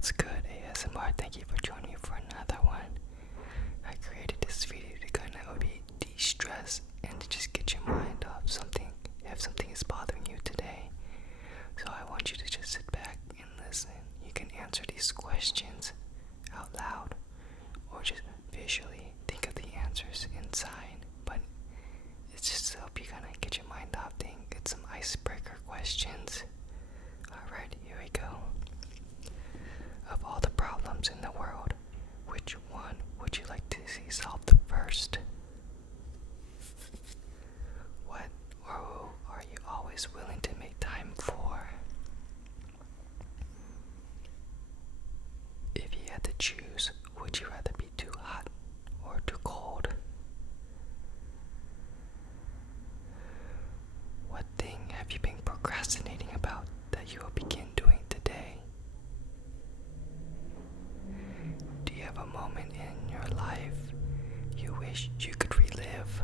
What's good, ASMR? Thank you for joining me for another one. I created this video to kind of de-stress and to just get your mind off something if something is bothering you today. So I want you to just sit back and listen. You can answer these questions out loud or just visually think of the answers inside. But it's just to help you kind of get your mind off things. Get some icebreaker questions. Alright, here we go. Of all the problems in the world, which one would you like to see solved first? What or who are you always willing to make time for? If you had to choose, would you rather be too hot or too cold? What thing have you been procrastinating about that you will begin doing today? Do you have a moment in your life you wish you could relive?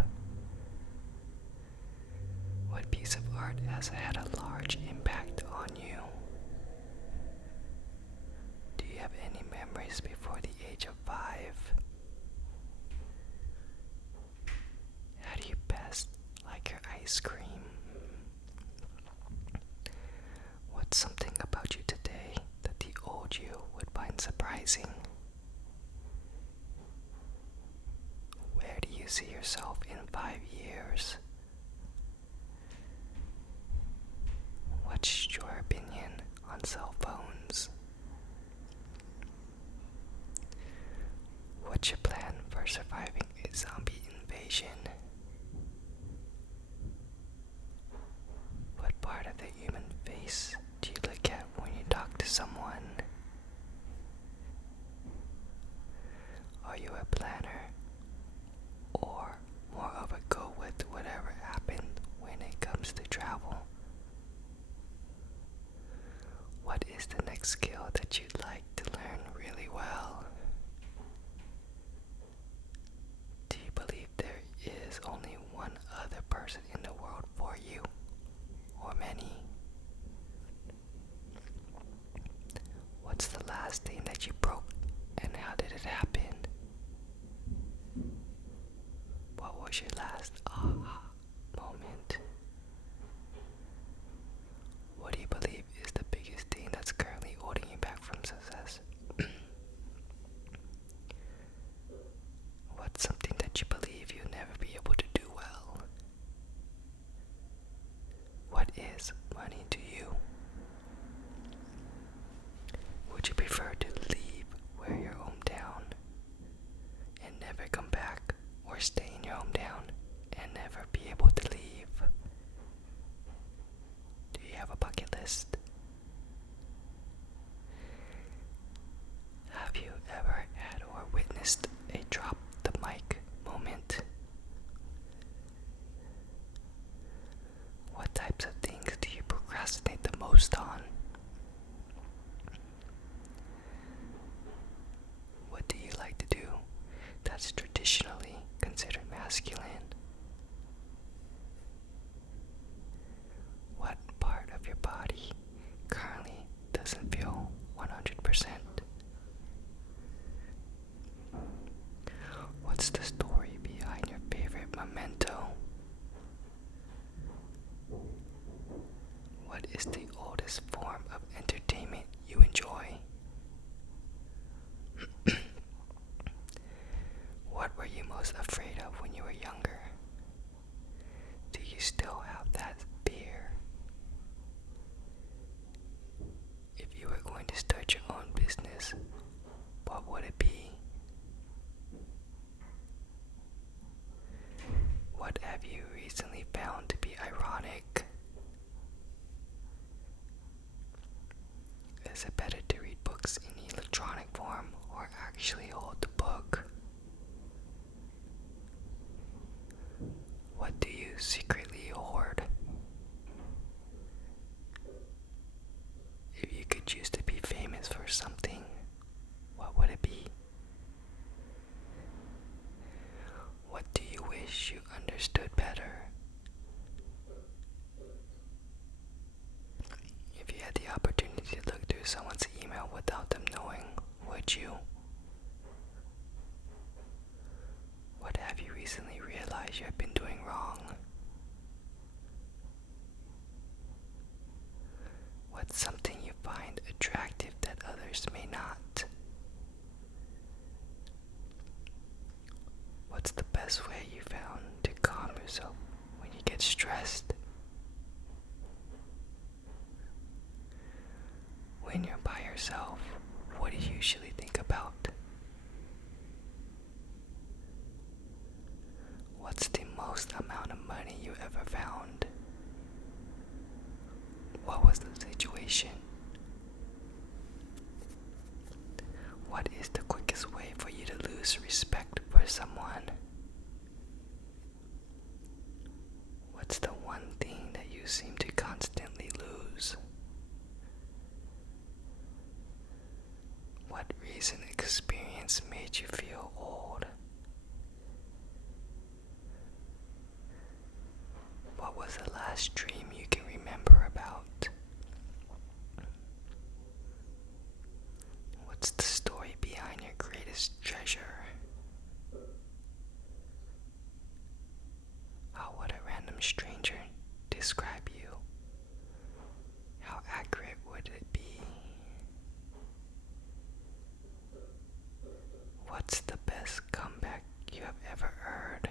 What piece of art has had a large impact on you? Do you have any memories before the age of 5? How do you best like your ice cream? What's something about you today that the old you would find surprising? Where do you see yourself in 5 years? What's your opinion on cell phones? What's your plan for surviving a zombie invasion? What part of the human face do you look at when you talk to someone? Are you a planner or more of a go with whatever happened when it comes to travel? What is the next skill that you'd like to learn really well? Do you believe there is only one other person in the world for you, or many? What's the last thing that you broke and how did it happen? What was your last aha moment? What do you believe is the biggest thing that's currently holding you back from success? What's something that you believe you'll never be able to do well? What is money to you? Would you prefer to leave where your hometown and never come back, or stay in your hometown and never be able to leave? Do you have a bucket list? Have you ever had or witnessed a drop the mic moment? What types of things do you procrastinate the most on? What do you like to do that's traditionally considered masculine? What part of your body currently doesn't feel 100%? What's the story behind your favorite memento? What is the oldest form of entertainment you enjoy? What were you most afraid of when you were younger? Do you still have that fear? If you were going to start your own business, what would it be? What have you recently found to be ironic? Is it better to read books in electronic form or actually hold the book? What do you secretly hoard? If you could choose to be famous for something, what would it be? What do you wish you understood better? If you had the opportunity to look through someone's email without them knowing, would you? What have you recently realized you have been doing wrong? What's something you find attractive that others may not? What's the best way you found to calm yourself when you get stressed? When you're by yourself, what do you usually think about? What's the most amount of money you ever found? What was the situation? What is the quickest way for you to lose respect for someone? What's the one thing that you seem to constantly lose? What recent experience made you feel old? What was the last dream you can remember about? What's the story behind your greatest treasure? How would a random stranger describe you? How accurate would it be? What's the best comeback you have ever heard?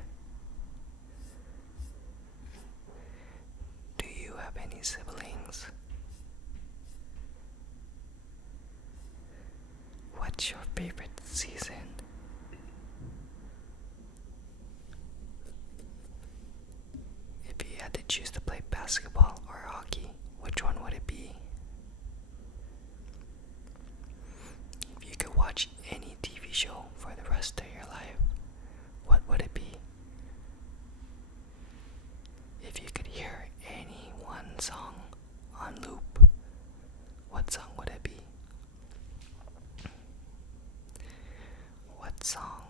Do you have any siblings? What's your favorite season? If you had to choose to play basketball or hockey, which one would it be? If you could watch any TV show for the rest of your life, what would it be? If you could hear any one song on loop, what song would it be? What song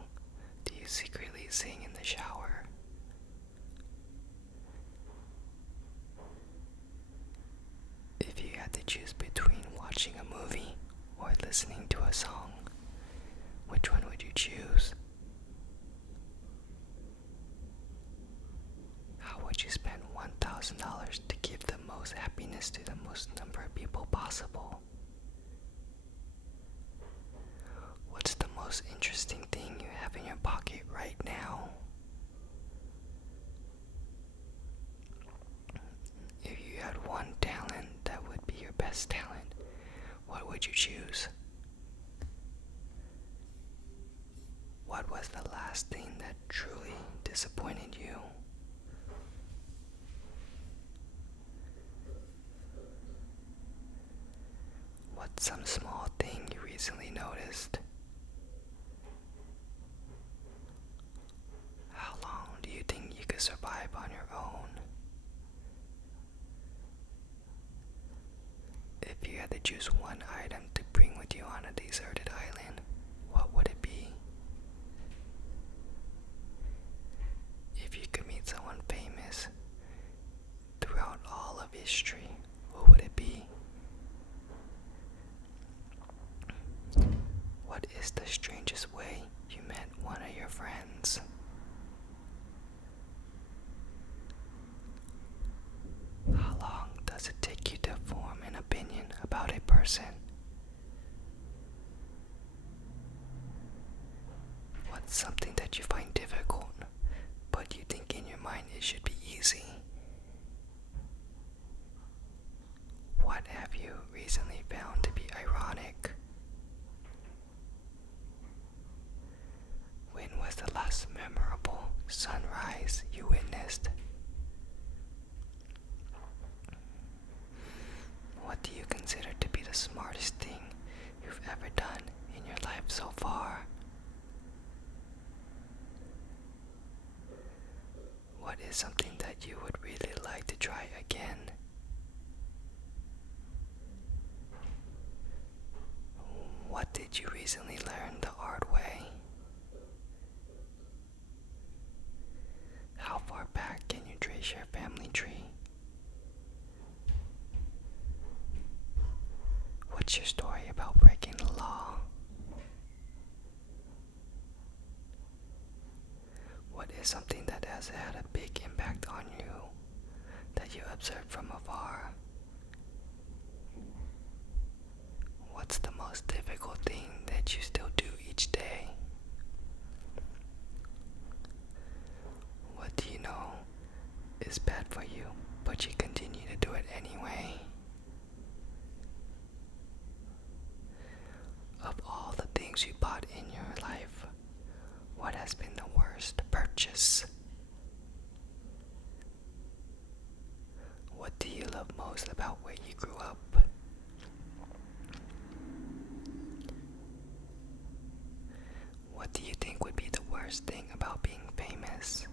do you secretly sing in the shower? If you had to choose between watching a movie or listening to a song, which one would you choose? How would you spend $1,000 to give the most happiness to the most number of people possible? What's the most interesting thing you have in your pocket right now? If you had one talent that would be your best talent, what would you choose? What was the last thing that truly disappointed you? What's some small thing you recently noticed? How long do you think you could survive on your own? If you had to choose one item to bring with you on a deserted island, what would it be? If you could meet someone famous throughout all of history, who would it be? What is the strangest way you met one of your friends? How long does it take you to form an opinion about a person? What's something that you find difficult, but you think in your mind it should be easy? What have you recently found to be ironic? When was the last memorable sunrise you witnessed? What do you consider to be the smartest thing you've ever done in your life so far? What is something that you would really like to try again? What did you recently learn the hard way? How far back can you trace your family tree? What's your story about breaking the law? has had a big impact on you that you observe from afar? What's the most difficult thing that you still do each day? What do you know is bad for you, but you continue to do it anyway? Of all the things you bought in your life, what has been the worst purchase? What do you love most about where you grew up? What do you think would be the worst thing about being famous?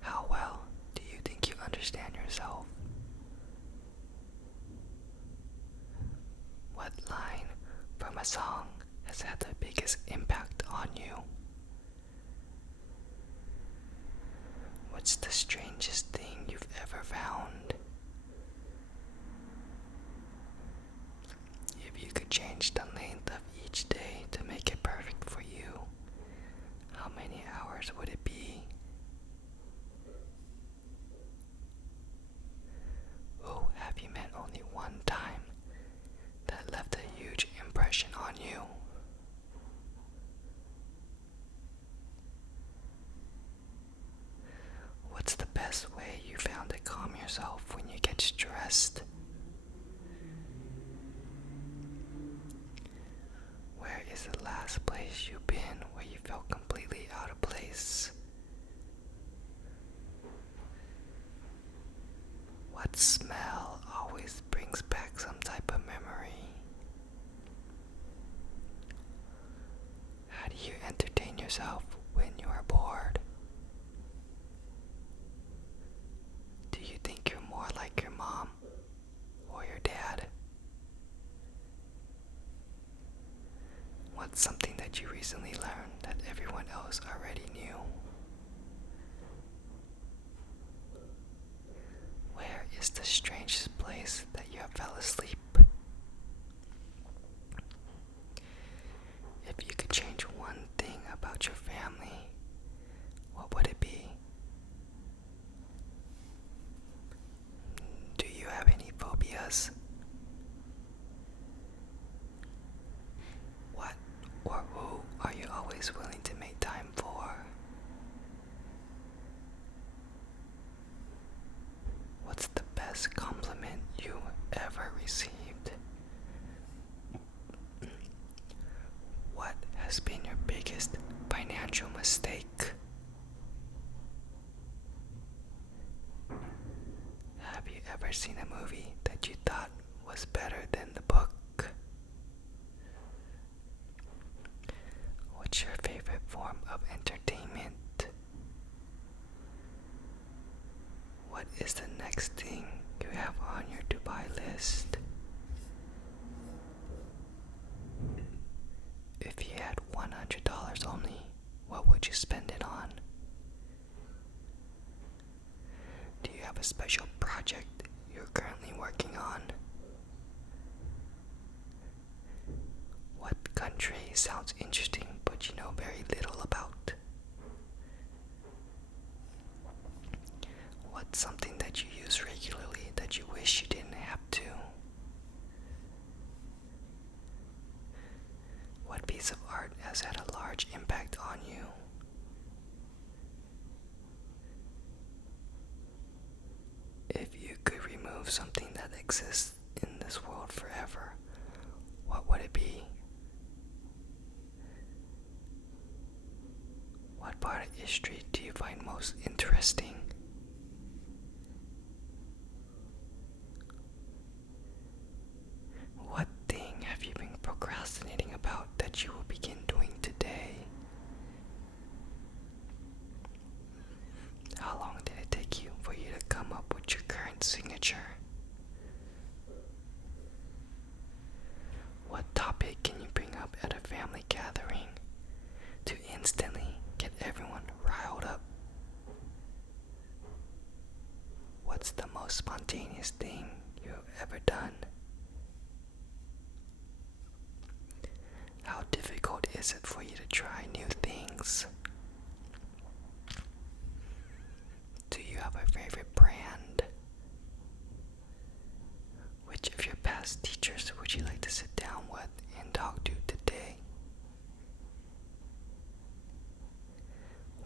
How well do you think you understand yourself? What line from a song has had the biggest impact on you? What's the strangest thing you've ever found? If you could change the length of each day to make it perfect for you, how many hours would it be? Who have you met only one time that left a huge impression on you? What's the best way you found to calm yourself when you get stressed? Where is the last place you've been where you felt completely out of place? What smell always brings back some type of memory? How do you entertain yourself when you are bored? Do you think you're more like your mom or your dad? What's something that you recently learned that everyone else already knew? Where is the strangest place that you have fell asleep? If you could change one thing about your family, what would it be? Do you have any phobias? What or who are you always willing to make time for? What's the best compliment you ever received? What has been your biggest financial mistake? Have you ever seen a movie that you thought was better than the book? What's your favorite form of entertainment? What is the next thing you have on your to-buy list? If you had $100 only, what would you spend it on? Do you have a special project you're currently working on? What country sounds interesting but you know very little about? What's something that you use regularly that you wish you didn't have to? What piece of art has had a large impact on you? If you could remove something that exists in this world forever, what would it be? What part of history do you find most interesting? What thing have you been procrastinating about that you will begin doing today? How long did it take you for you to come up with your current signature? What topic can you bring up at a family gathering to instantly get everyone riled up? What's the most spontaneous thing you've ever done? How difficult is it for you to try new things. Do you have a favorite brand? Which of your past teachers would you like to sit down with and talk to today?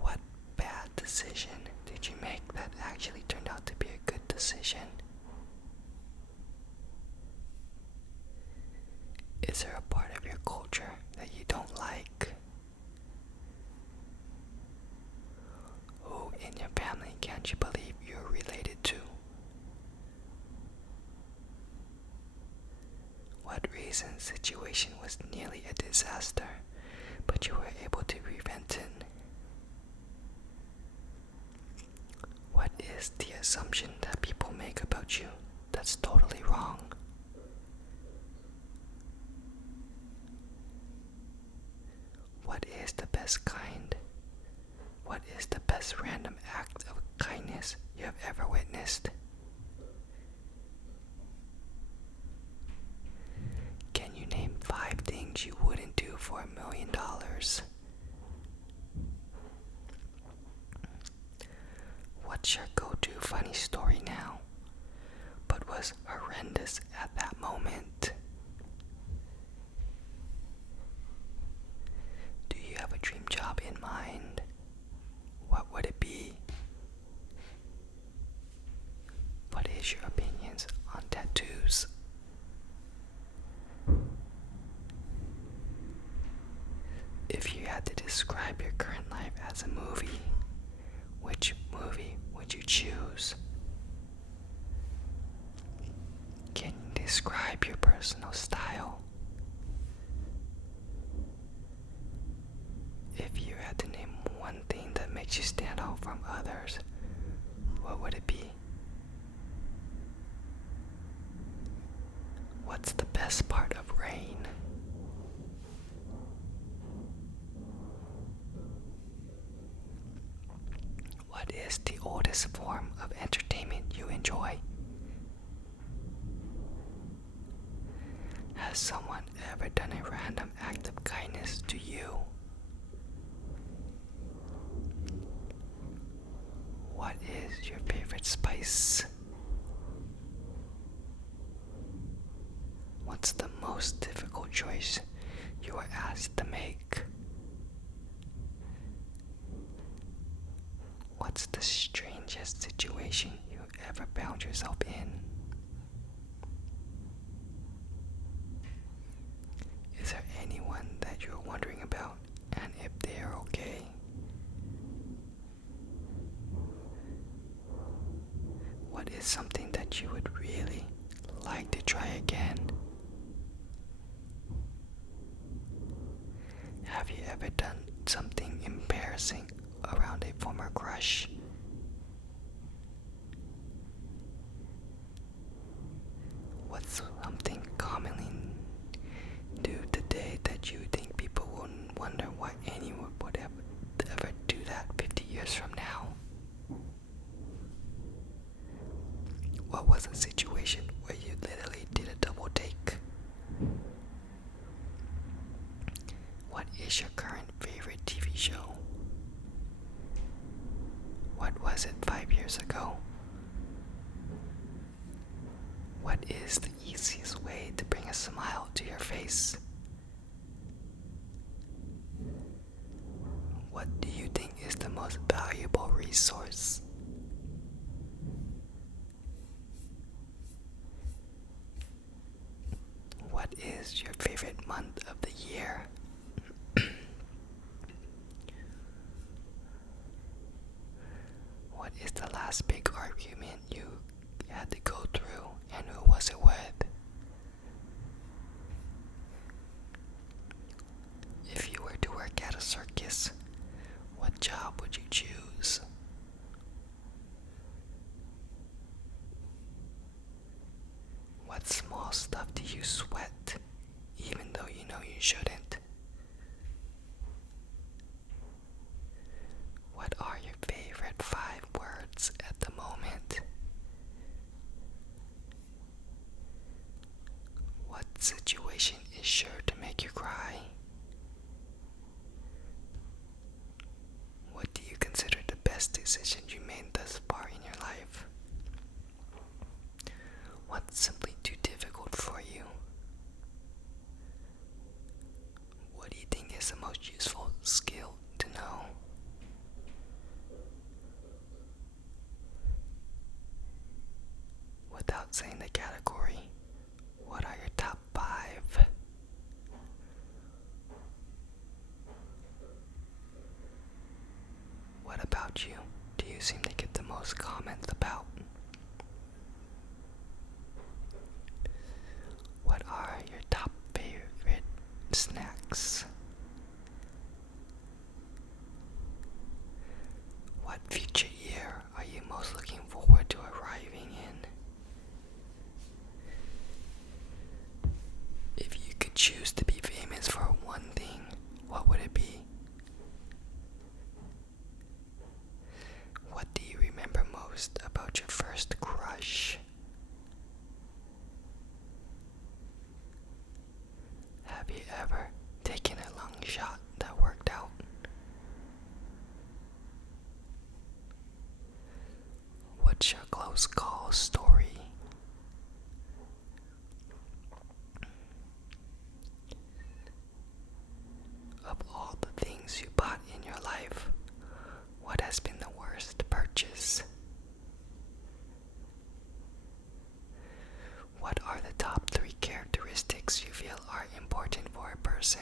What bad decision did you make that actually turned out to be a good decision? Is there a part of your culture that you don't like? Who in your family can't you believe you're related to? What recent situation was nearly a disaster, but you were able to prevent it? What is the assumption that people make about you that's totally wrong? What is the best kind? What is the best random act of kindness you have ever witnessed? Can you name 5 things you wouldn't do for $1 million? What's your go-to funny story now, but was horrendous at that moment? Do you have a dream job in mind? What would it be? What is your opinions on tattoos? If you had to describe your current life as a movie, which movie would you choose? Can you describe your personal style? If you had to name one thing that makes you stand out from others, what would it be? What's the best part of rain? What is the oldest form of entertainment you enjoy? Has someone ever done a random act of kindness to you? What is your favorite spice? What's the most difficult choice you were asked to make? What's the strangest situation you ever found yourself in? Is there anyone that you're wondering about and if they are okay? What is something that you would really like to try again? Have you ever done something embarrassing around a former crush? What's something commonly do today that you think people will wonder why anyone would ever do that 50 years from now? What was a situation where you literally did a double take? What is your current favorite TV show? What was it 5 years ago? What is the easiest way to bring a smile to your face? What do you think is the most valuable resource? What is your favorite month of the year? What is the last big argument you had to go through, and who was it with? If you were to work at a circus, what job would you choose? What small stuff do you sweat, even though you know you shouldn't? What are your favorite 5 words at the moment? What situation is sure to make you cry? best decision you made thus far in your life? What's simply too difficult for you? What do you think is the most useful skill to know? Without saying the category, what are your top 5? What about you? Do you seem to get the most comments about? What are your top favorite snacks? What future year are you most looking forward to arriving in? If you could choose to be famous for one thing, what would it be? What do you remember most about your first crush? Have you ever taken a long shot that worked out? What's your close call story? Of all the things you bought in your life, what has been the worst purchase? What are the top 3 characteristics you feel are important for a person?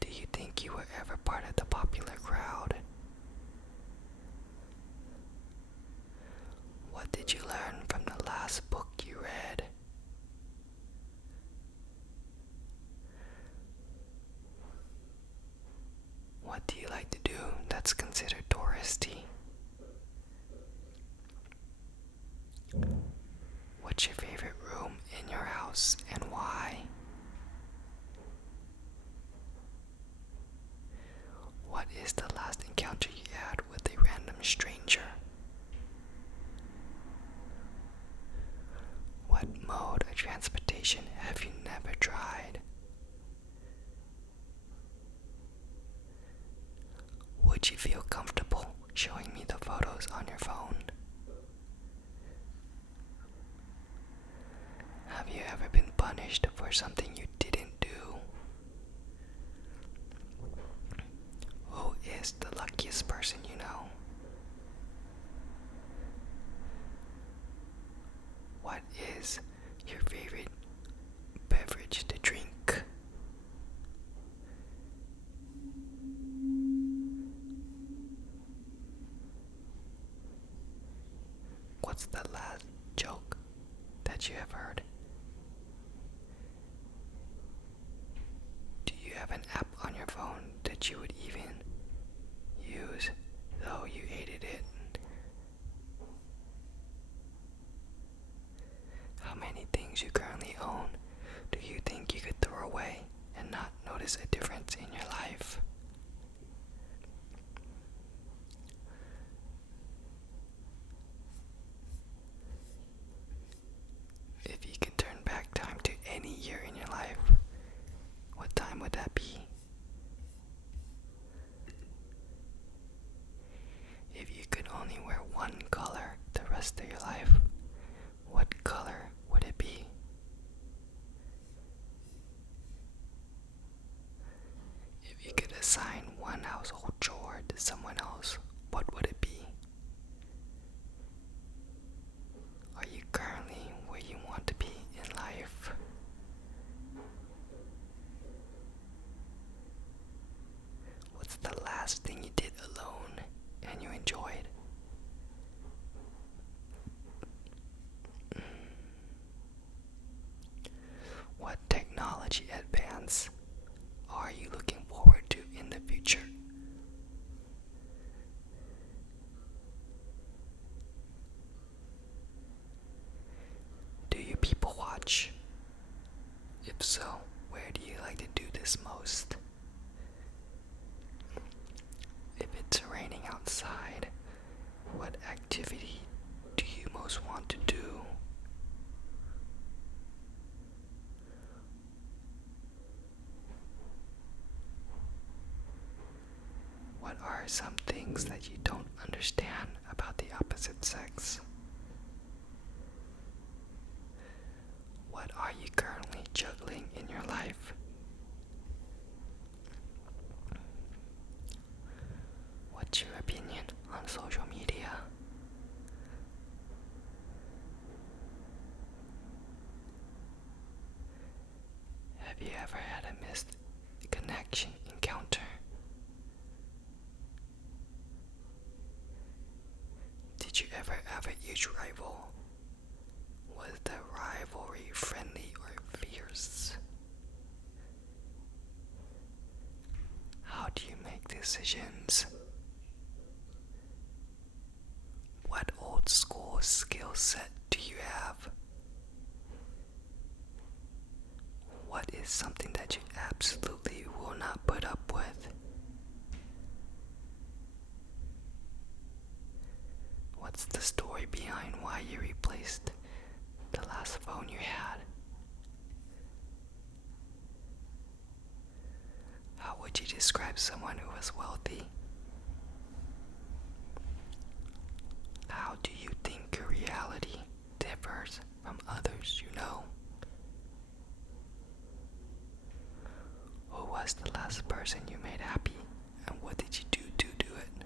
Do you think you were ever part of the popular crowd? What did you learn from the last book you read? What do you like to do that's considered touristy? What's your favorite room in your house and why? What is the last encounter you had with a random stranger? What mode of transportation have you never tried? Would you feel comfortable showing me the photos on your phone? Have you ever been punished for something you didn't do? Who is the luckiest person you know? What is your favorite beverage to drink? What's the last joke that you have heard? Do you have an app on your phone that you would even use though you hated it? How many things you currently own do you think you could throw away and not notice a difference in your life? If you could turn back time to any year in your life, what time would that be? If you could only wear one color the rest of your life, what color would it be? If you could assign one household chore to someone else, what would it be? Are you currently where you want to be in life? What's the last thing you did alone and you enjoyed? What technology advance are you looking forward to in the future? Do you people watch? If so, where do you like to do this most? If it's raining outside, what activity do you most want to do? understand about the opposite sex? What are you currently juggling in your life? What's your opinion on social media? Have you ever had a missed connection encounter? Did you ever have a huge rival? Was the rivalry friendly or fierce? How do you make decisions? What old school skill set do you have? What is something that you absolutely will not put up with? What's the story behind why you replaced the last phone you had? How would you describe someone who was wealthy? How do you think your reality differs from others you know? Who was the last person you made happy, and what did you do to do it?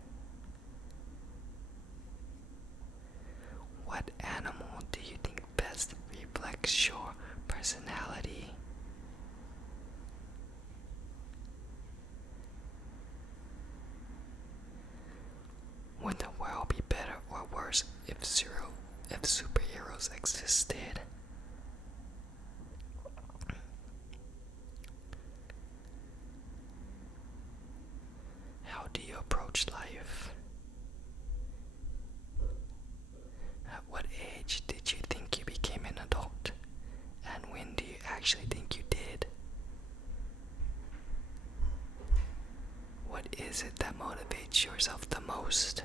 What animal do you think best reflects your personality? Would the world be better or worse if superheroes existed? How do you approach life? At what age did you think you became an adult? And when do you actually think you did? What is it that motivates yourself the most?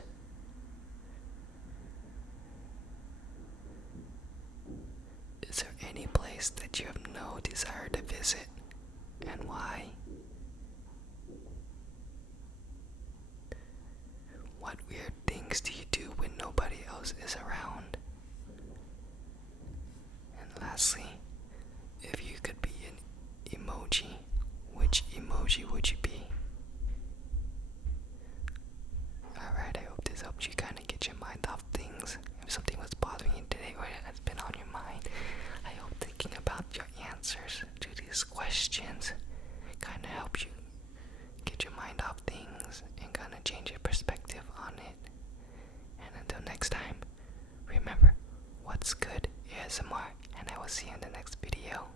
Is there any place that you have no desire to visit, and why? What weird things do you do when nobody else is around? And lastly, if you could be an emoji, which emoji would you be? Alright, I hope this helped you kind of get your mind off things. If something was bothering you today or has been on your mind, I hope thinking about your answers to these questions kind of helps you get your mind off things and kind of change your perspective on it. And until next time, remember, what's good ASMR, and I will see you in the next video.